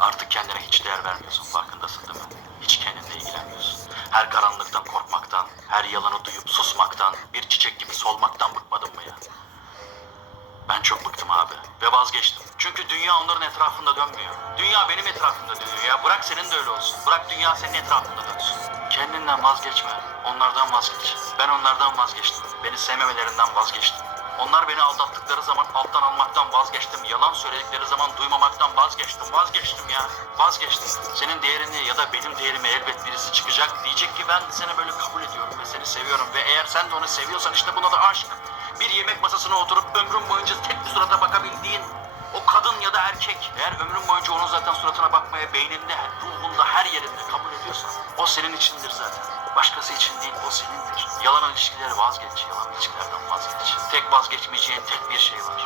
Artık kendine hiç değer vermiyorsun farkındasın değil mi? Hiç kendinle ilgilenmiyorsun. Her karanlıktan korkmaktan, her yalanı duyup susmaktan, bir çiçek gibi solmaktan bıkmadın mı ya? Ben çok bıktım abi ve vazgeçtim. Çünkü dünya onların etrafında dönmüyor. Dünya benim etrafımda dönüyor ya. Bırak senin de öyle olsun. Bırak dünya senin etrafında dönsün. Kendinden vazgeçme. Onlardan vazgeç. Ben onlardan vazgeçtim. Beni sevmemelerinden vazgeçtim. Onlar beni aldattıkları zaman alttan almaktan vazgeçtim. Yalan söyledikleri zaman duymamaktan vazgeçtim. Vazgeçtim ya. Vazgeçtim. Senin değerini ya da benim değerimi elbet birisi çıkacak. Diyecek ki ben seni böyle kabul ediyorum ve seni seviyorum. Ve eğer sen de onu seviyorsan işte buna da aşk. Bir yemek masasına oturup ömrün boyunca tek bir surata bakabildiğin o kadın ya da erkek eğer ömrün boyunca onun zaten suratına bakmaya beyninde, ruhunda, her yerinde kabul ediyorsan o senin içindir zaten. Başkası için değil o senindir. Yalan ilişkileri vazgeç, yalan ilişkilerden vazgeç. Tek vazgeçmeyeceğin tek bir şey var.